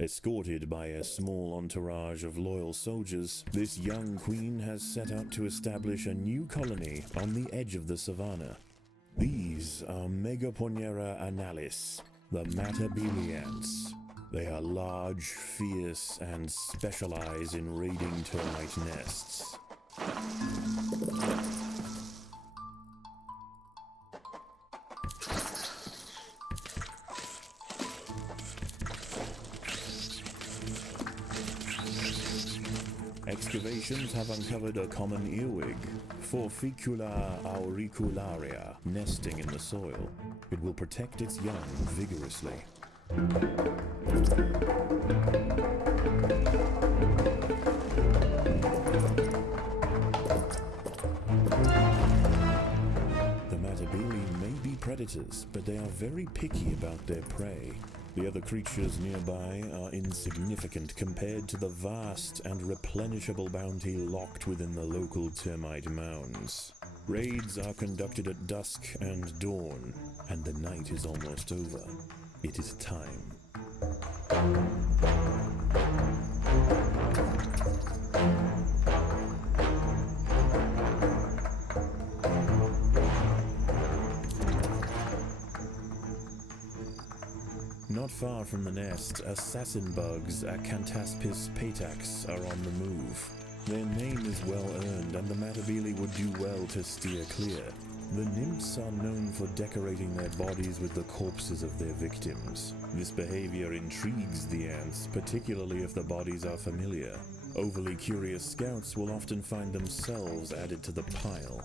Escorted by a small entourage of loyal soldiers, this young queen has set out to establish a new colony on the edge of the savannah. These are Megaponera analis, the Matabele ants. They are large, fierce, and specialize in raiding termite nests. Excavations have uncovered a common earwig, Forficula auricularia, nesting in the soil. It will protect its young vigorously. The Matabele may be predators, but they are very picky about their prey. The other creatures nearby are insignificant compared to the vast and replenishable bounty locked within the local termite mounds. Raids are conducted at dusk and dawn, and the night is almost over. It is time. Not far from the nest, assassin bugs, Acanthaspis patax, are on the move. Their name is well earned, and the Matabele would do well to steer clear. The nymphs are known for decorating their bodies with the corpses of their victims. This behavior intrigues the ants, particularly if the bodies are familiar. Overly curious scouts will often find themselves added to the pile.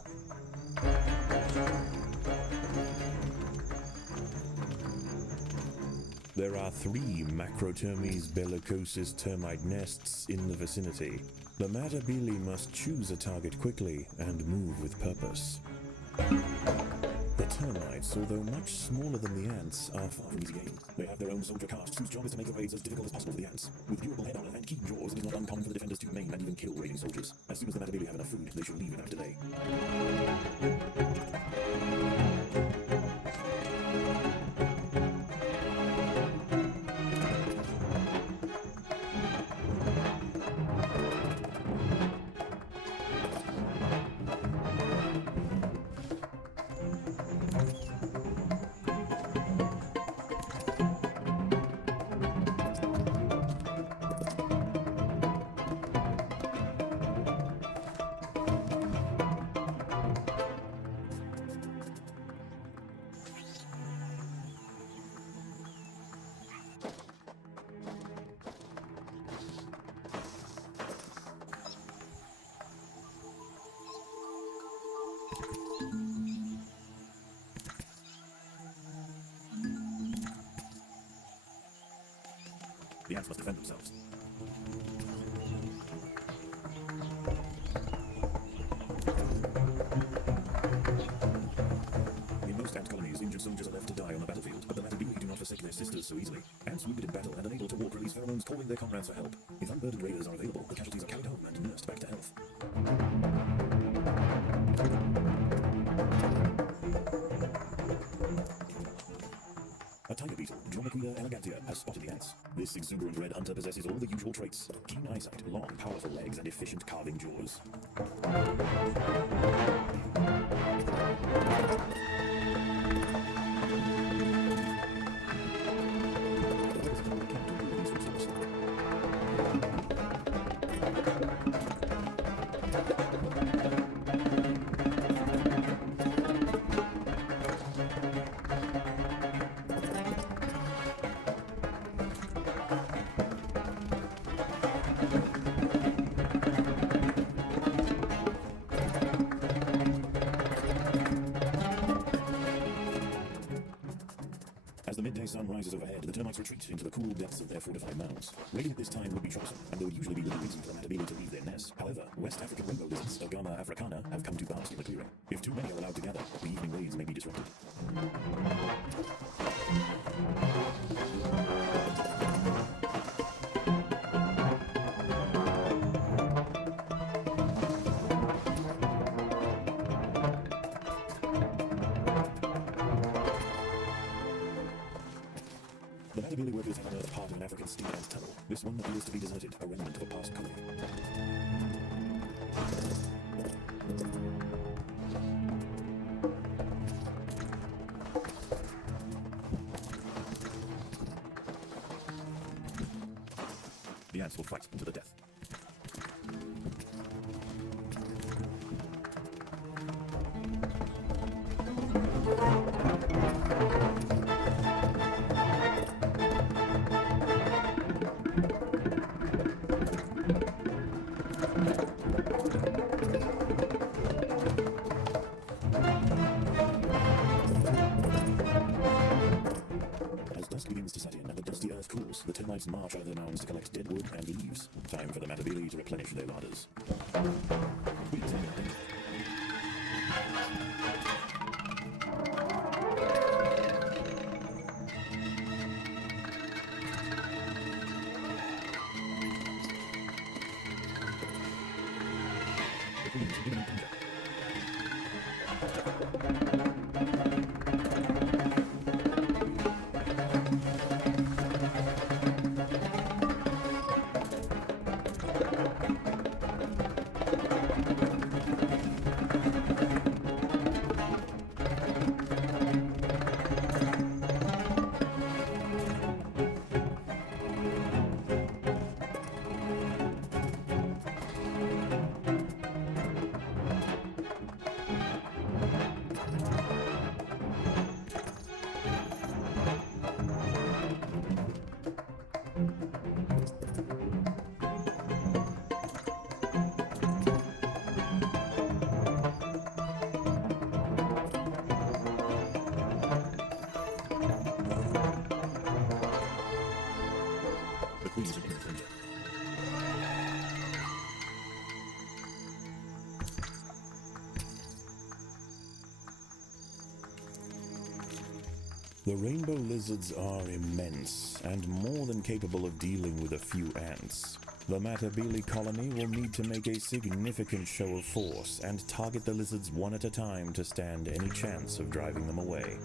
There are 3 Macrotermes bellicosus termite nests in the vicinity. The Matabele must choose a target quickly and move with purpose. The termites, although much smaller than the ants, are far from easy game. They have their own soldier castes whose job is to make the raids as difficult as possible for the ants. With durable head armor and keen jaws, it is not uncommon for the defenders to maim and even kill raiding soldiers. As soon as the Matabele have enough food, they should leave without delay. The ants must defend themselves. In most ant colonies, injured soldiers are left to die on the battlefield, but the Matabele do not forsake their sisters so easily. Ants wounded in battle and unable to walk release pheromones calling their comrades for help. If unburdened raiders are available, the casualties are carried home and nursed back to health. A tiger beetle, Dromaquia elegantia, has spotted the ants. This exuberant red hunter possesses all the usual traits: keen eyesight, long, powerful legs, and efficient carving jaws. As the midday sun rises overhead, the termites retreat into the cool depths of their fortified mounds. Raiding at this time would be troublesome, and there would usually be little reason for the Matabele to leave their nests. However, West African rainbow lizards, Agama africana, have come to bask in the clearing. If too many are allowed to gather, the evening raids may be disrupted. The Matabele workers have unearthed part of an African steam ant tunnel. This one appears to be deserted, a remnant of a past colony. The ants will fight to the death. As dusk begins to set in and the dusty earth cools, the termites march out of their mounds to collect dead wood and leaves. Time for the Matabele to replenish their larders. The rainbow lizards are immense, and more than capable of dealing with a few ants. The Matabele colony will need to make a significant show of force and target the lizards one at a time to stand any chance of driving them away.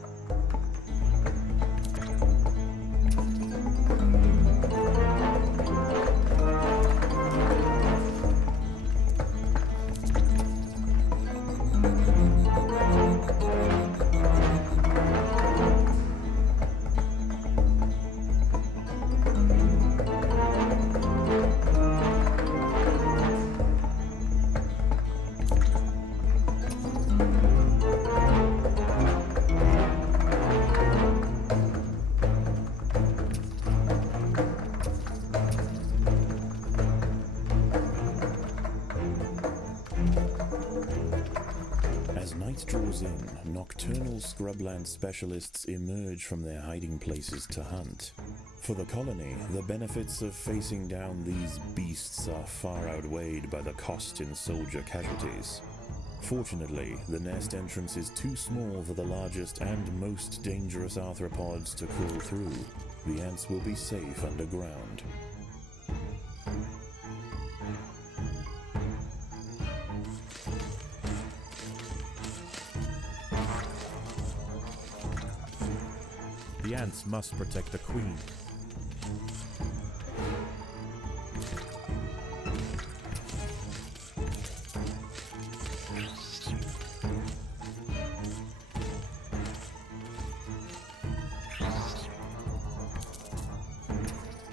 As night draws in, nocturnal scrubland specialists emerge from their hiding places to hunt. For the colony, the benefits of facing down these beasts are far outweighed by the cost in soldier casualties. Fortunately, the nest entrance is too small for the largest and most dangerous arthropods to crawl through. The ants will be safe underground. The ants must protect the queen.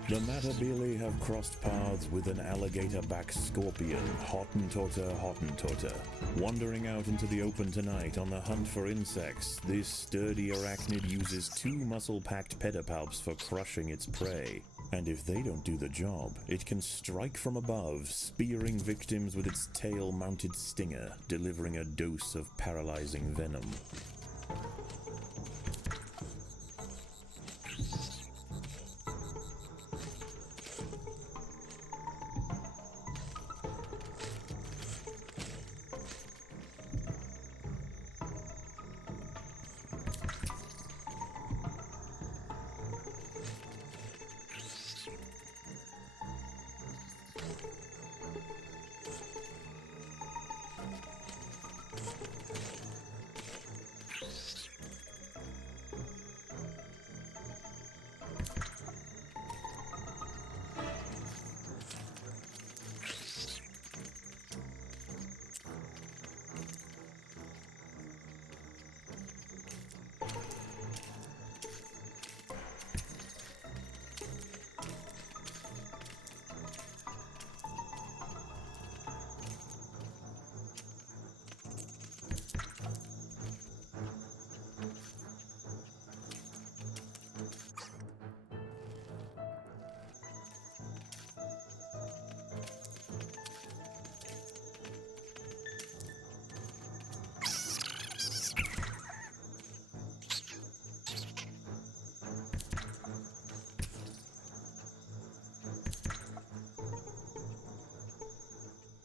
The Matabele have crossed paths with an alligator-backed scorpion, Hottentotter. Wandering out into the open tonight on the hunt for insects, this sturdy arachnid uses two muscle-packed pedipalps for crushing its prey. And if they don't do the job, it can strike from above, spearing victims with its tail-mounted stinger, delivering a dose of paralyzing venom.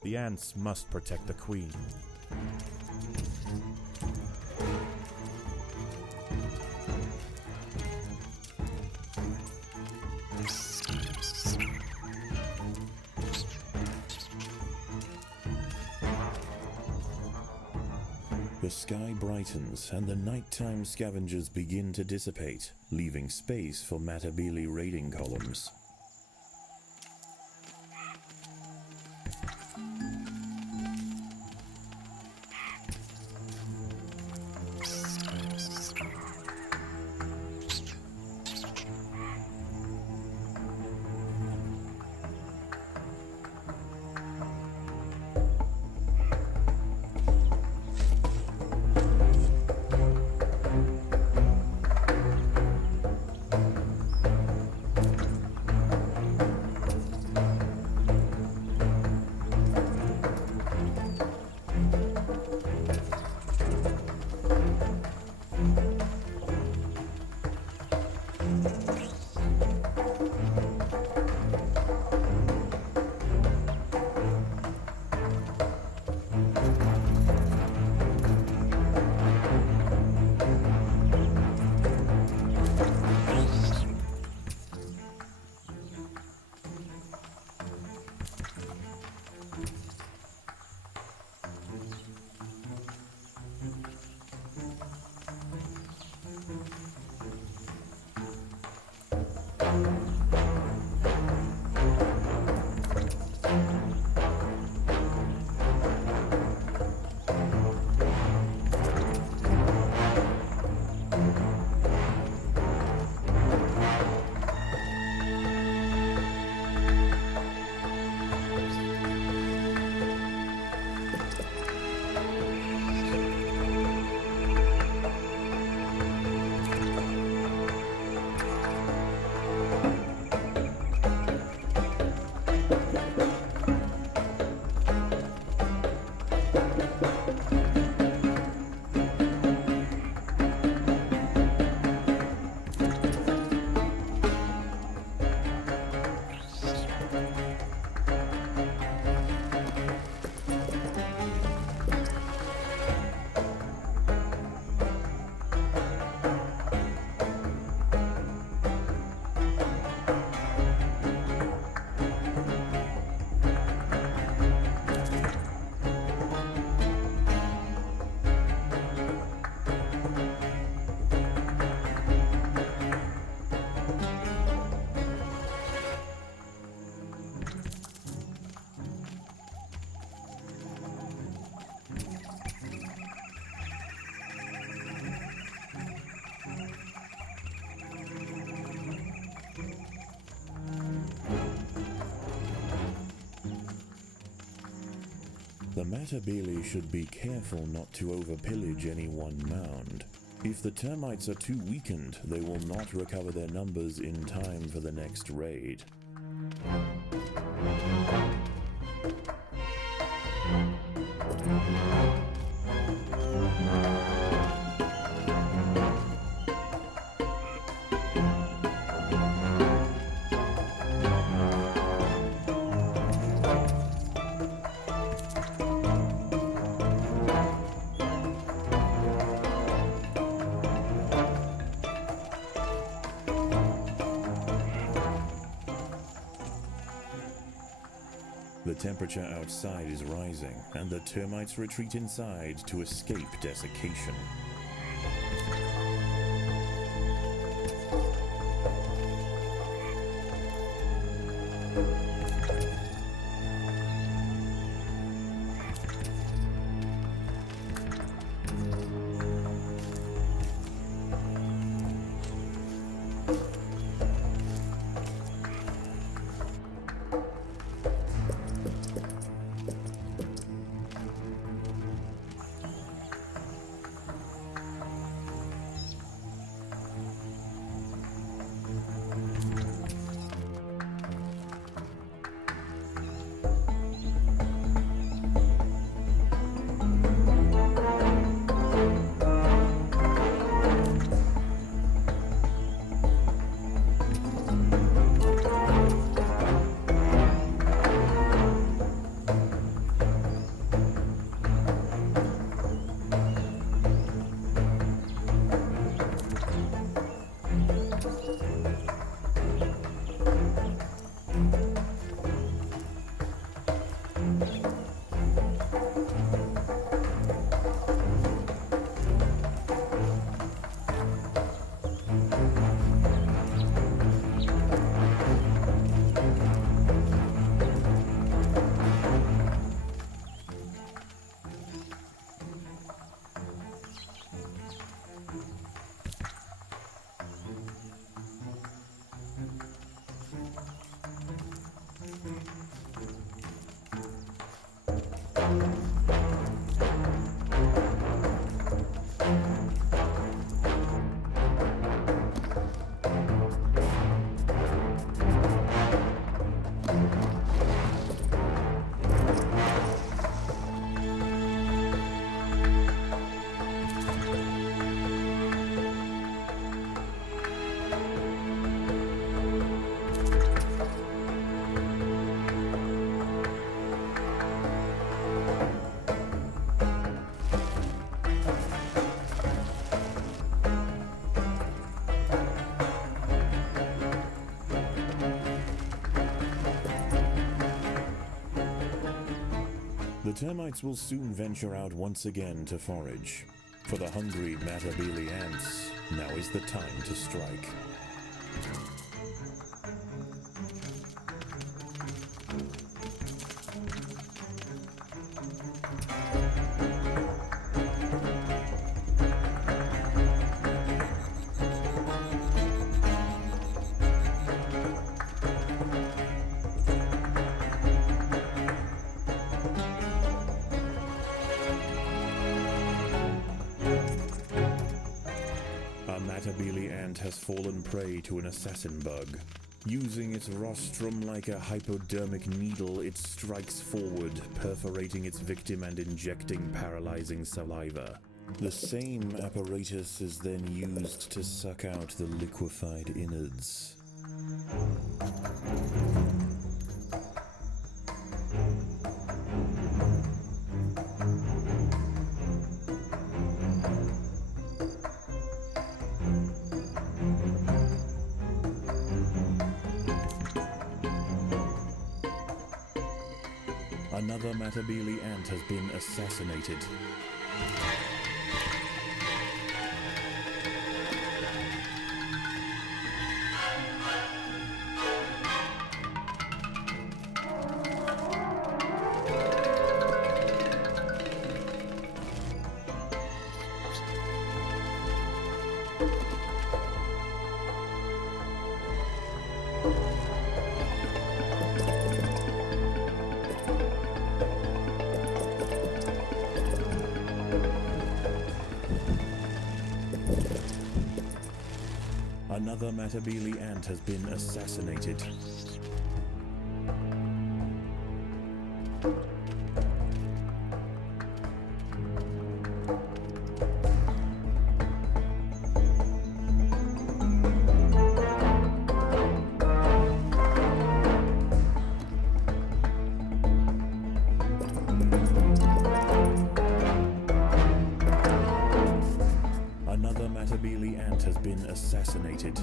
The ants must protect the queen. The sky brightens and the nighttime scavengers begin to dissipate, leaving space for Matabele raiding columns. The Matabele should be careful not to overpillage any one mound. If the termites are too weakened, they will not recover their numbers in time for the next raid. The temperature outside is rising, and the termites retreat inside to escape desiccation. termites will soon venture out once again to forage. For the hungry Matabele ants, now is the time to strike. Matabele ant has fallen prey to an assassin bug. Using its rostrum like a hypodermic needle, it strikes forward, perforating its victim and injecting paralyzing saliva. The same apparatus is then used to suck out the liquefied innards. Another Matabele ant has been assassinated. Another Matabele ant has been assassinated. Another Matabele ant has been assassinated.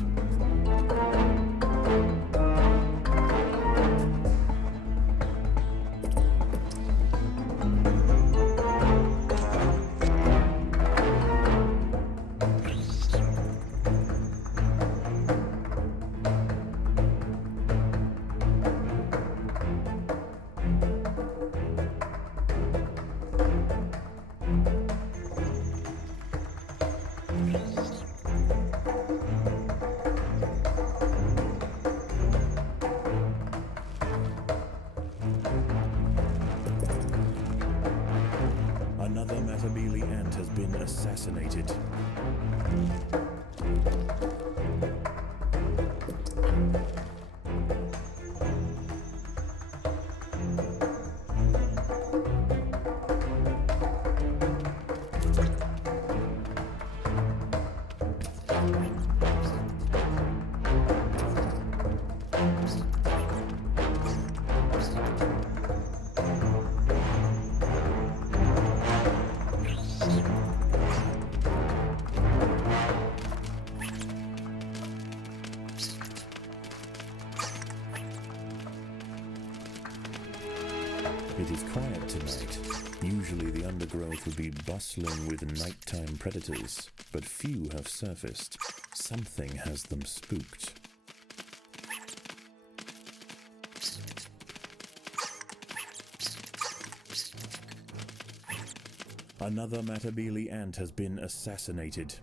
Another Matabele ant has been assassinated. It is quiet tonight. Usually the undergrowth would be bustling with nighttime predators, but few have surfaced. Something has them spooked. Another Matabele ant has been assassinated.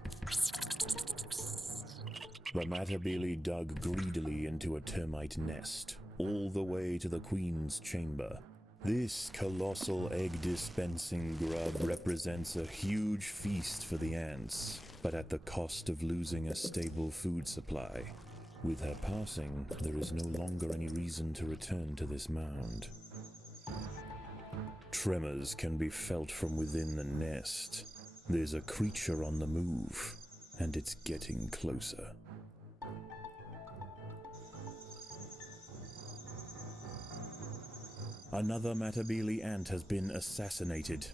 The Matabele dug greedily into a termite nest, all the way to the queen's chamber. This colossal egg-dispensing grub represents a huge feast for the ants, but at the cost of losing a stable food supply. With her passing, there is no longer any reason to return to this mound. Tremors can be felt from within the nest. There's a creature on the move, and it's getting closer. Another Matabele ant has been assassinated.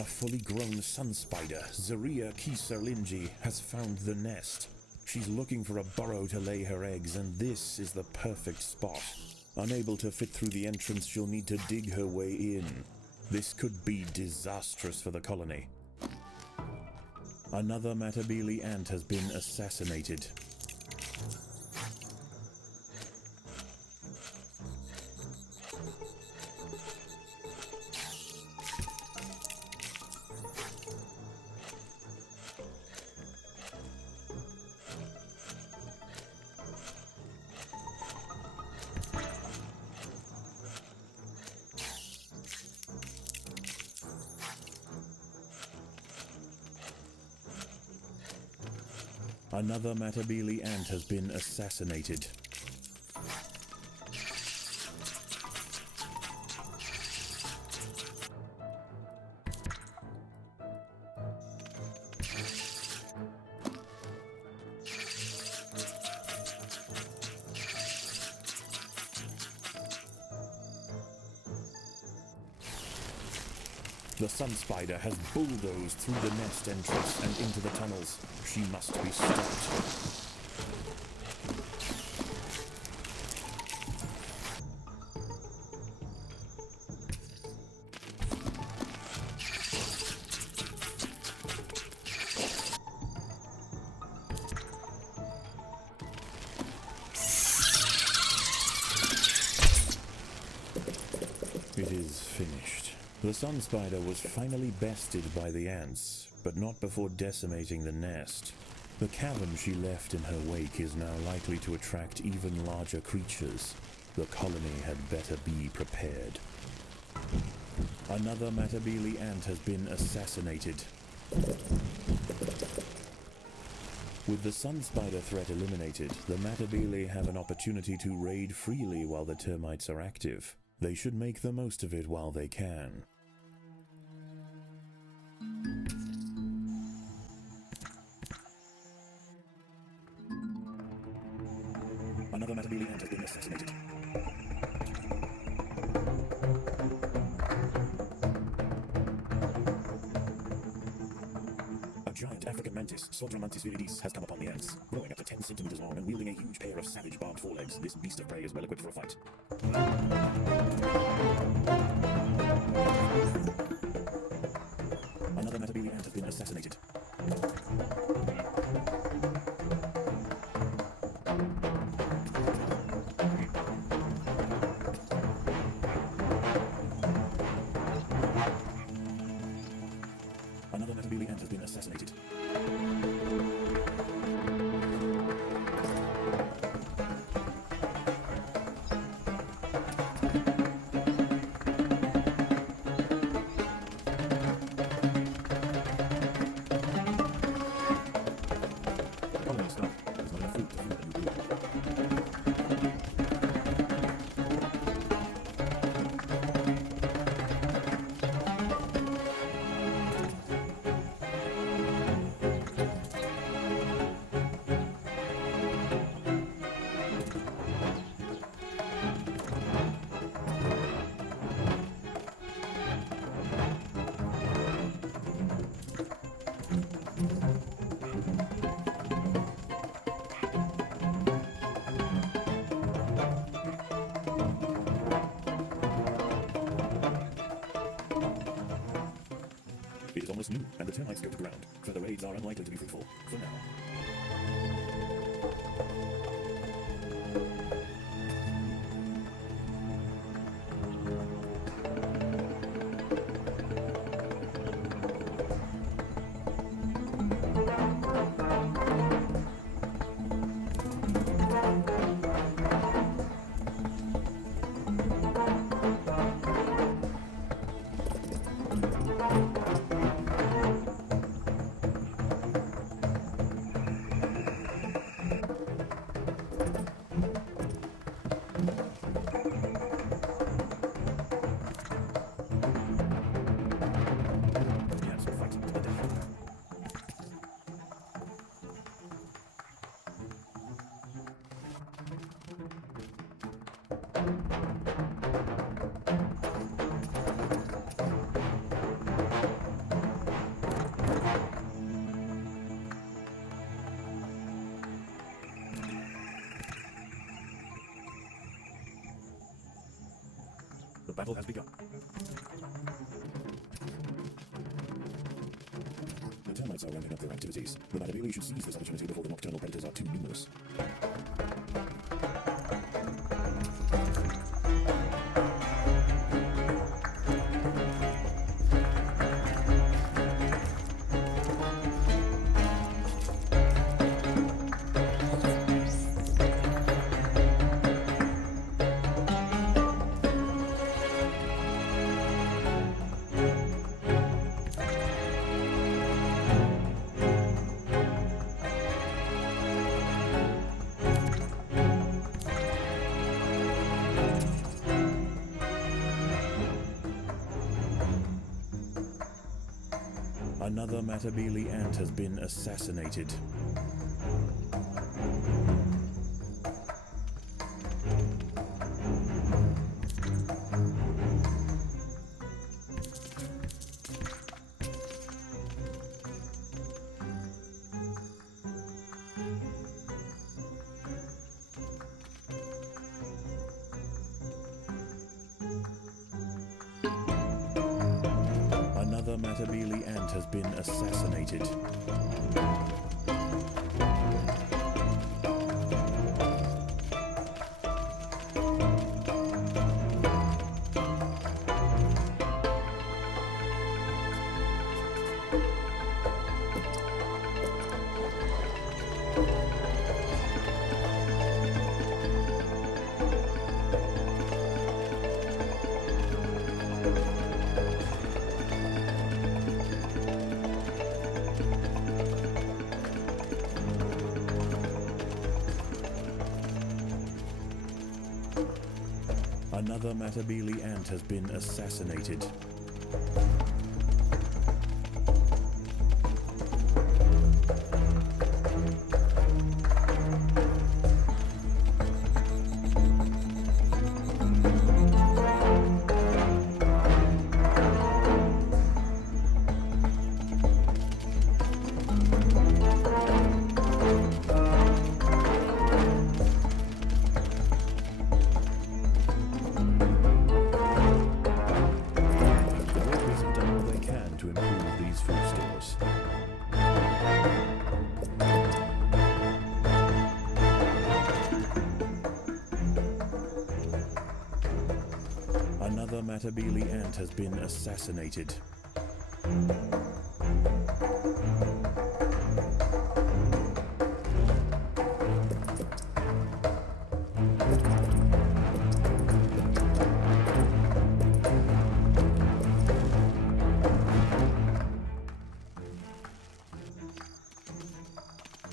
A fully grown sun spider, Zaria Kiserlinji, has found the nest. She's looking for a burrow to lay her eggs, and this is the perfect spot. Unable to fit through the entrance, she'll need to dig her way in. This could be disastrous for the colony. Another Matabele ant has been assassinated. Another Matabele ant has been assassinated. The sun spider has bulldozed through the nest entrance and into the tunnels. She must be stopped. It is finished. The sun spider was finally bested by the ants, but not before decimating the nest. The cavern she left in her wake is now likely to attract even larger creatures. The colony had better be prepared. Another Matabele ant has been assassinated. With the sun spider threat eliminated, the Matabele have an opportunity to raid freely while the termites are active. They should make the most of it while they can. Another Matabele ant has been assassinated. A giant African mantis, Sodromantis viridis, has come upon the ants. Growing up to 10 centimeters long and wielding a huge pair of savage barbed forelegs, this beast of prey is well equipped for a fight. Another Matabele ant has been assassinated. Another Matabele ant has been assassinated. It is almost noon, and the termites go to ground. Further raids are unlikely to be fruitful, for now. Battle has begun. The termites are ramping up their activities. The Matabili should seize this opportunity before the nocturnal predators are too numerous. Another Matabili ant has been assassinated. Another Matabili ant has been assassinated. Another Matabili ant has been assassinated. Another Matabili ant has been assassinated.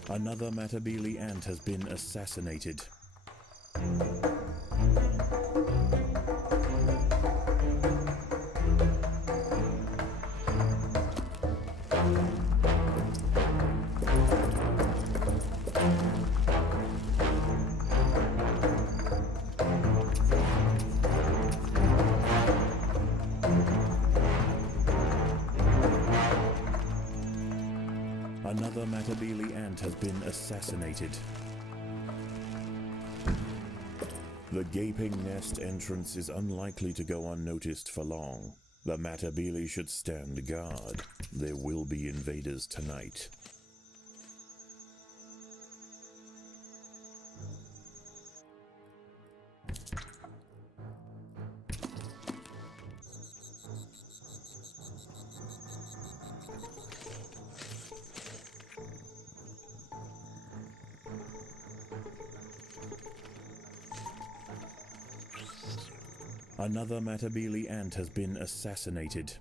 Another Matabili ant has been assassinated. Another Matabili ant has been assassinated. The gaping nest entrance is unlikely to go unnoticed for long. The Matabili should stand guard. There will be invaders tonight. Another Matabili ant has been assassinated.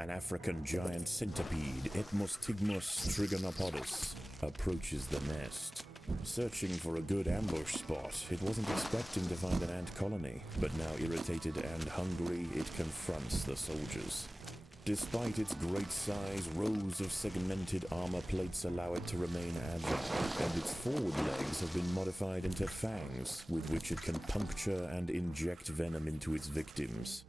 An African giant centipede, Etmostigmus trigonopodus, approaches the nest. Searching for a good ambush spot, it wasn't expecting to find an ant colony, but now irritated and hungry, it confronts the soldiers. Despite its great size, rows of segmented armor plates allow it to remain agile, and its forward legs have been modified into fangs, with which it can puncture and inject venom into its victims.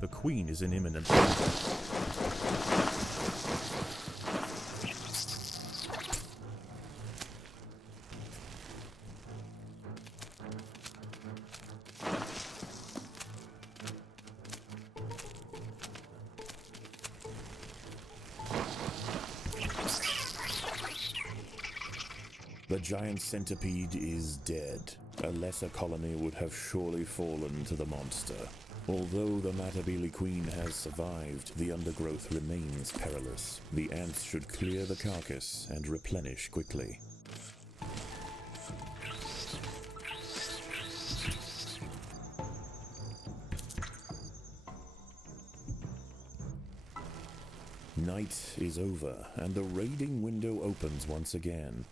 The queen is in imminent danger. The giant centipede is dead. A lesser colony would have surely fallen to the monster. Although the Matabele Queen has survived, the undergrowth remains perilous. The ants should clear the carcass and replenish quickly. Night is over, and the raiding window opens once again.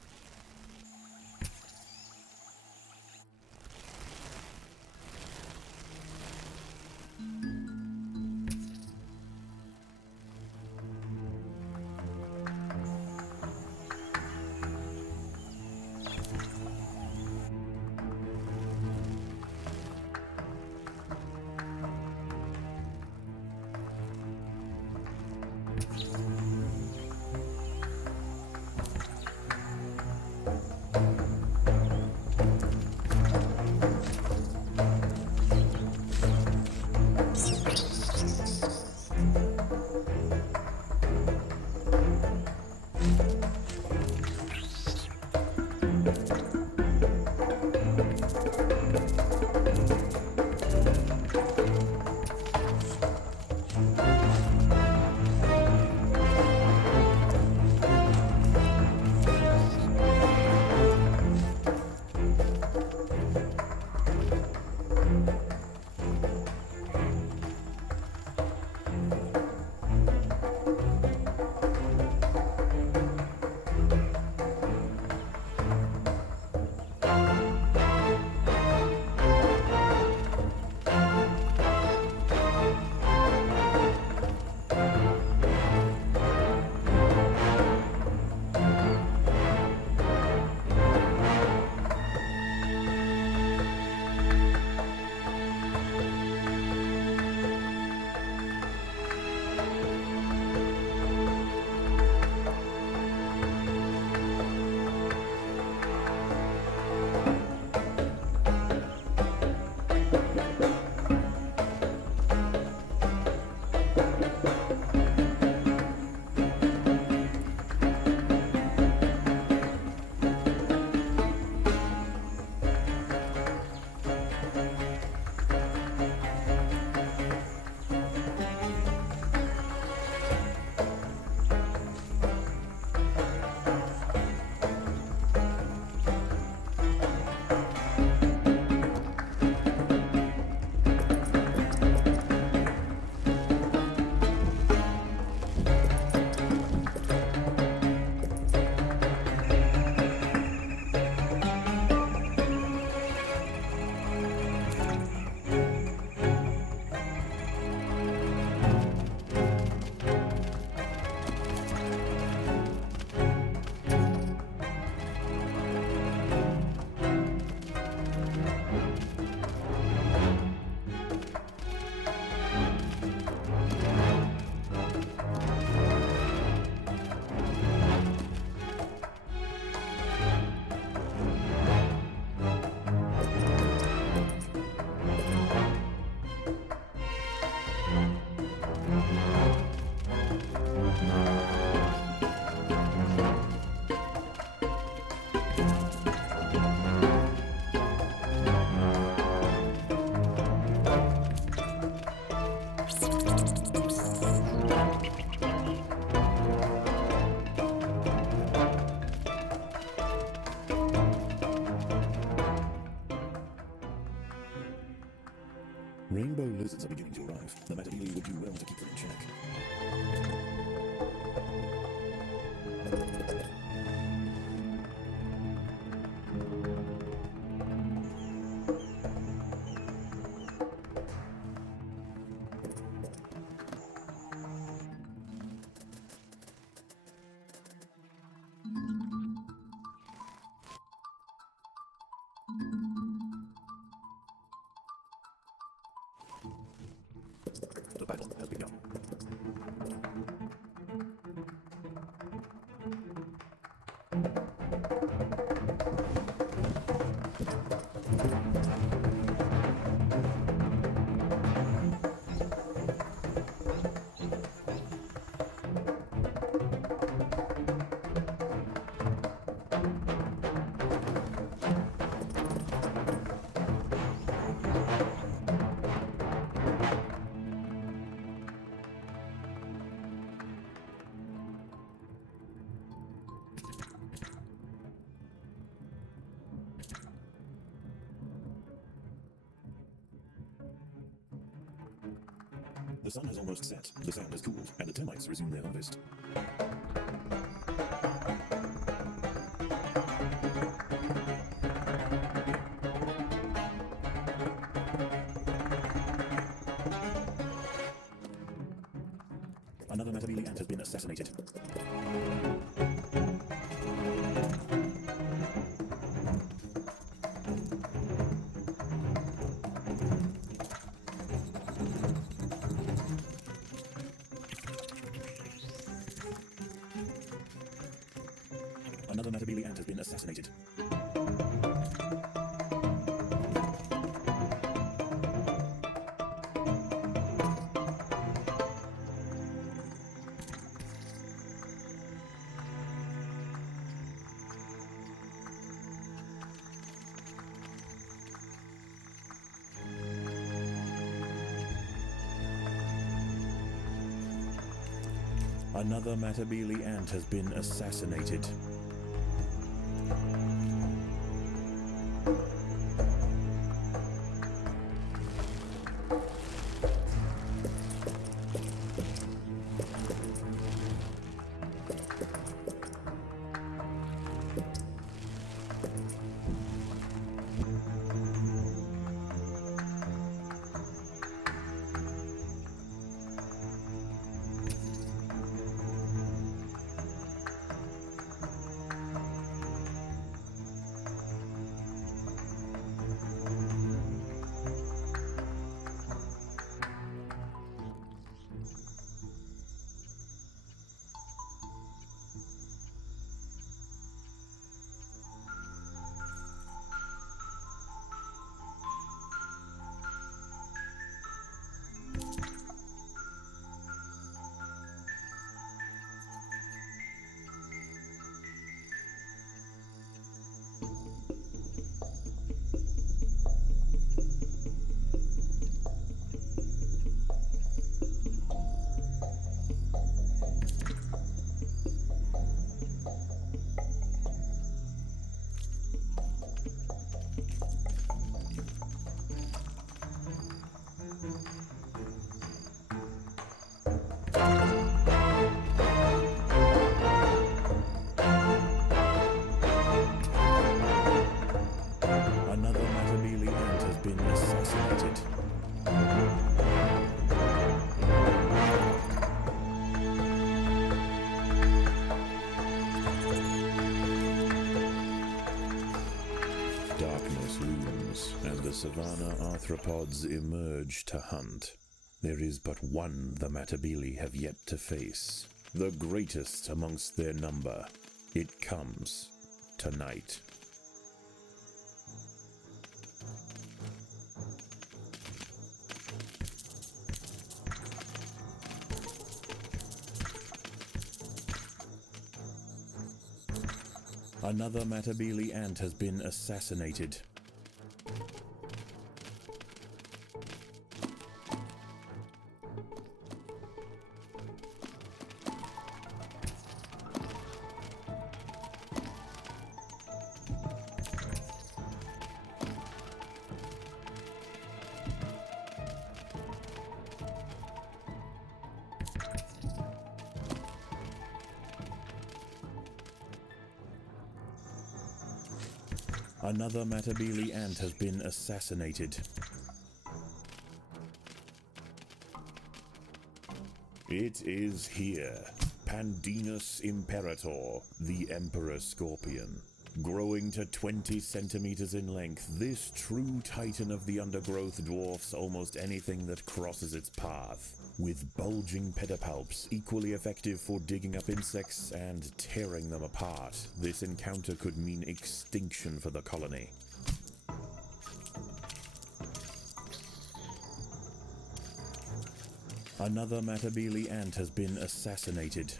Rainbow lizards are beginning to arrive. The Matabili would do well to keep them in check. The battle has begun. The sun has almost set, the sand has cooled, and the termites resume their harvest. Another Matabili ant has been assassinated. Another Matabili ant has been assassinated. Another Matabili ant has been assassinated. Darkness looms, and the savannah arthropods emerge to hunt. There is but one the Matabili have yet to face, the greatest amongst their number. It comes tonight. Another Matabele ant has been assassinated. Another Matabele ant has been assassinated. It is here, Pandinus Imperator, the Emperor Scorpion. Growing to 20 centimeters in length, this true titan of the undergrowth dwarfs almost anything that crosses its path. With bulging pedipalps equally effective for digging up insects and tearing them apart, this encounter could mean extinction for the colony. Another Matabele ant has been assassinated.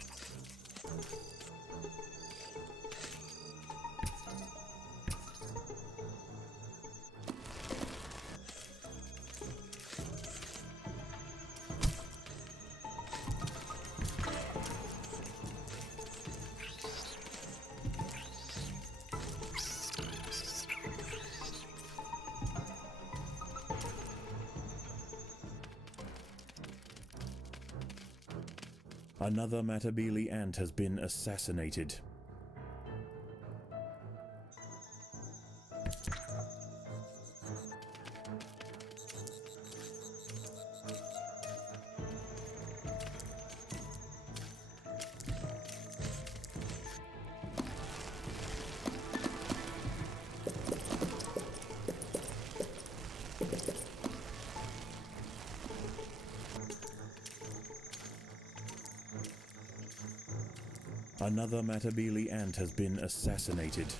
Another Matabele ant has been assassinated. Another Matabele ant has been assassinated.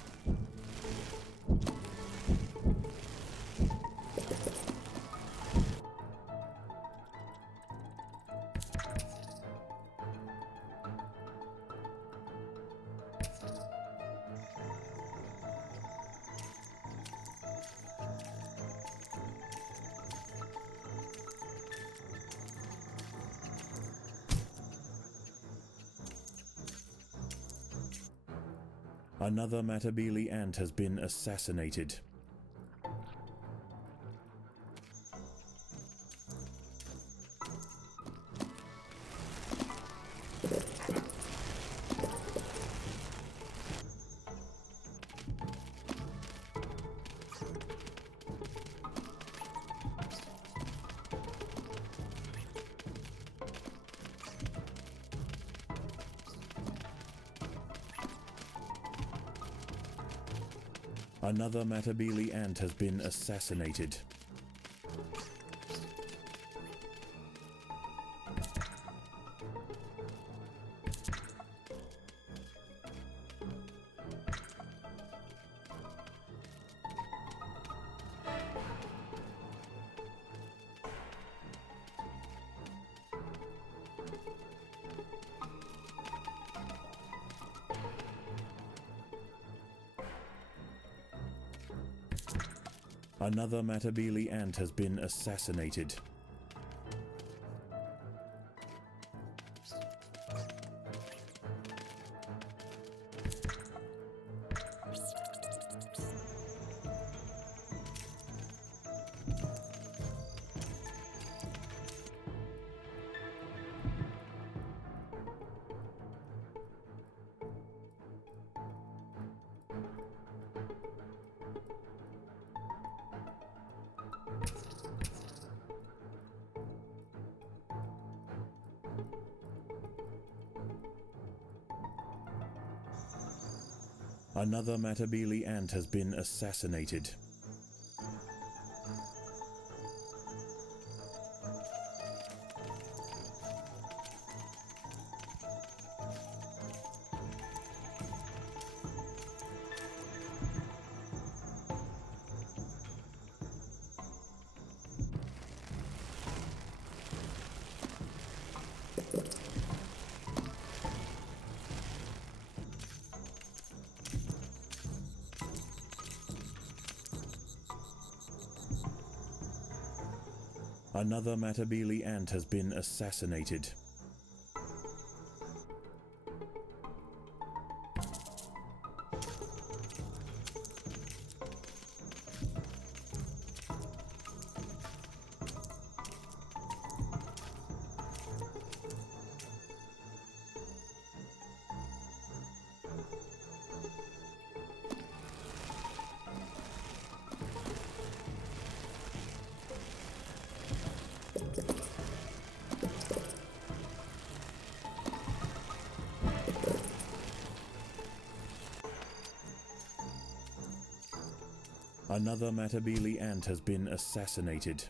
Another Matabele ant has been assassinated. Another Matabele ant has been assassinated. Another Matabele ant has been assassinated. Another Matabele ant has been assassinated. Another Matabele ant has been assassinated. Another Matabele ant has been assassinated.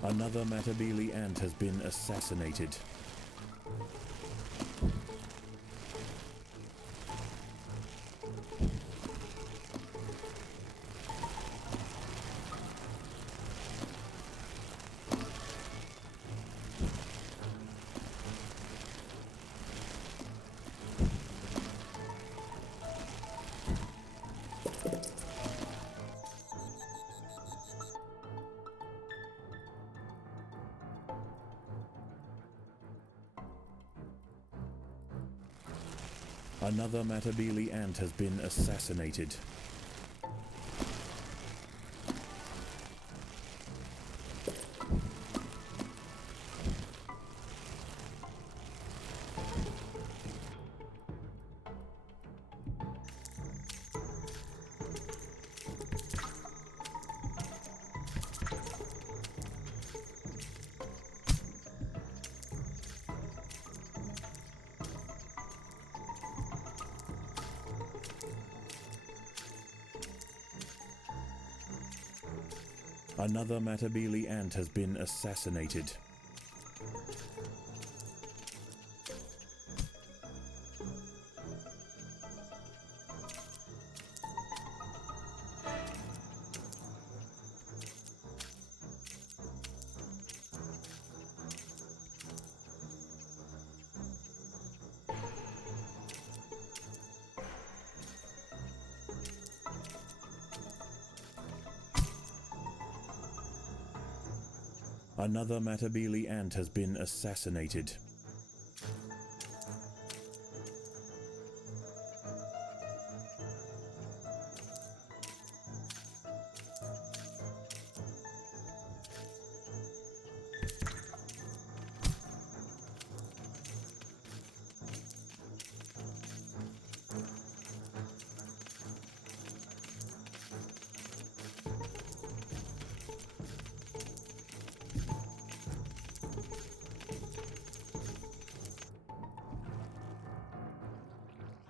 Another Matabele ant has been assassinated. Another Matabele ant has been assassinated. Another Matabele ant has been assassinated. Another Matabele ant has been assassinated.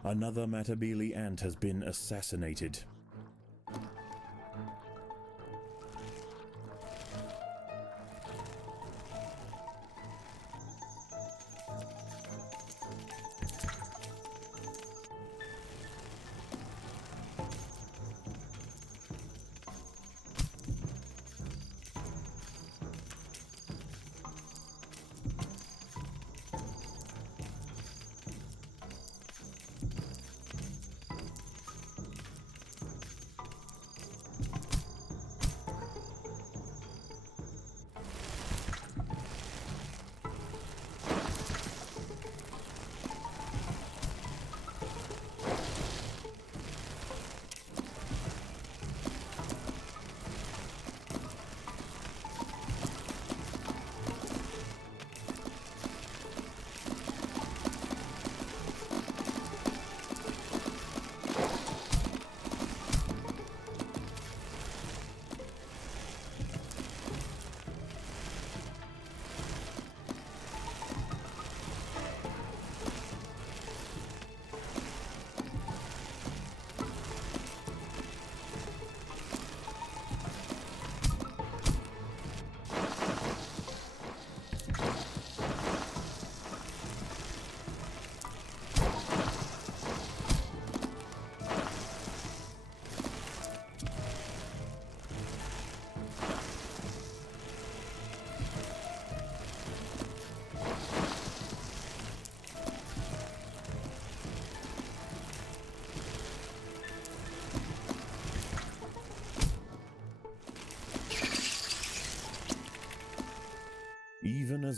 Another Matabele ant has been assassinated.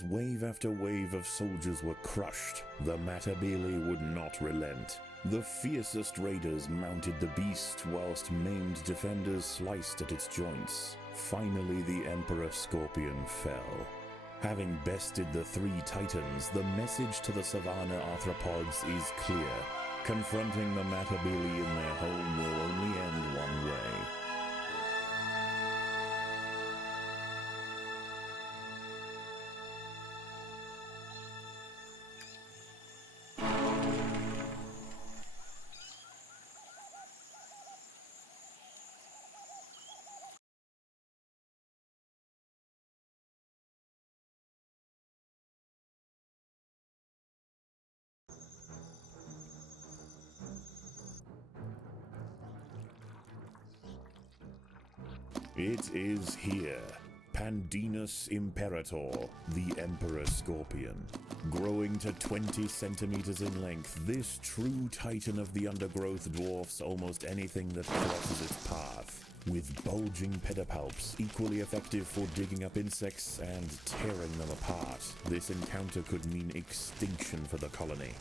as wave after wave of soldiers were crushed, the Matabele would not relent. The fiercest raiders mounted the beast, whilst maimed defenders sliced at its joints. Finally, the Emperor Scorpion fell. Having bested the three titans, the message to the savannah arthropods is clear. Confronting the Matabele in their home will only end one way. It is here, Pandinus Imperator, the Emperor Scorpion. Growing to 20 centimeters in length, this true titan of the undergrowth dwarfs almost anything that crosses its path. With bulging pedipalps, equally effective for digging up insects and tearing them apart, this encounter could mean extinction for the colony.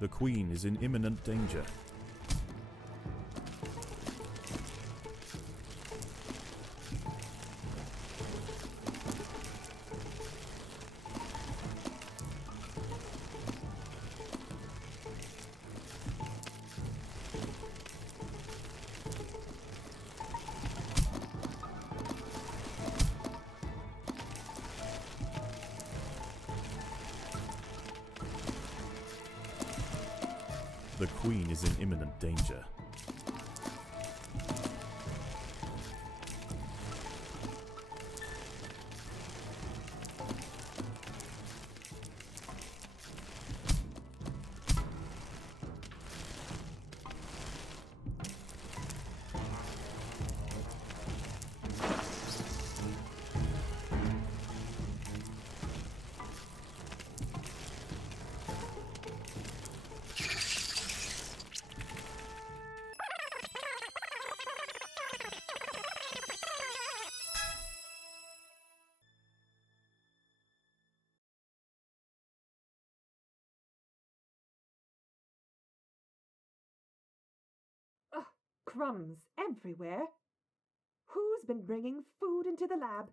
The Queen is in imminent danger. The Queen is in imminent danger. Ugh, crumbs everywhere. Who's been bringing food into the lab?